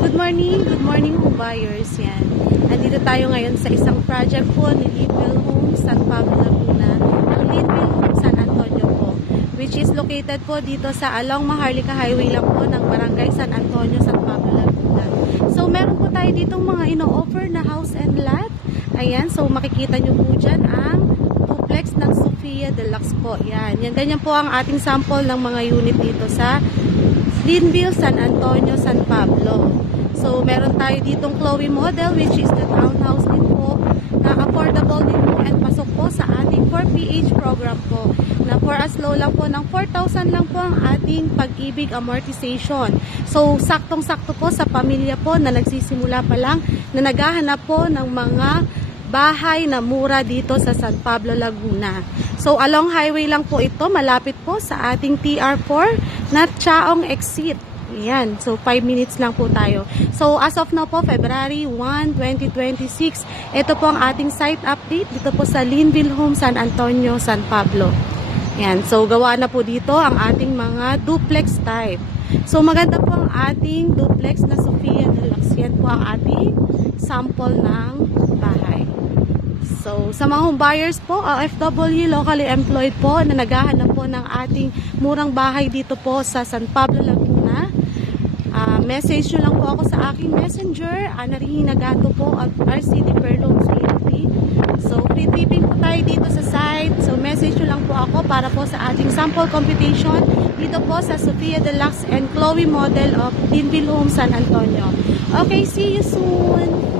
Good morning home buyers. Yan. Nandito tayo ngayon sa isang project po ni Linville Homes, San Pablo, Laguna. Ang Linville Homes, San Antonio po, which is located po dito sa along Maharlika Highway lang po ng Barangay San Antonio, San Pablo, Laguna. So, meron po tayo ditong mga ino-offer na house and lot. Ayan, so makikita nyo po dyan ang duplex ng Sophia Deluxe po. Yan, ganyan po ang ating sample ng mga unit dito sa Linville, San Antonio, San Pablo. So, meron tayo ditong Chloe model, which is the townhouse din po, na affordable din po and pasok po sa ating 4PH program po, na for as low lang po ng 4,000 lang po ang ating pag-ibig amortization. So, saktong-sakto po sa pamilya po na nagsisimula pa lang, na naghahanap po ng mga bahay na mura dito sa San Pablo, Laguna. So, along highway lang po ito, malapit po sa ating TR4 na Chaong exit. Ayan. So, 5 minutes lang po tayo. So, as of now po, February 1, 2026, ito po ang ating site update dito po sa Linville Homes, San Antonio, San Pablo. Ayan. So, gawa na po dito ang ating mga duplex type. So, maganda po ang ating duplex na Sophia Deluxe. Yan po ang ating sample ng bahay. So, sa mga home buyers po, OFW, locally employed po, na naghahanap po ng ating murang bahay dito po sa San Pablo, Laguna, message nyo lang po ako sa aking messenger, Anarihin Nagato po at RCD Perloms ALP. So, free tipping po tayo dito sa site. So, message nyo lang po ako para po sa ating sample computation dito po sa Sophia Deluxe and Chloe model of Linville Homes, San Antonio. Okay, see you soon!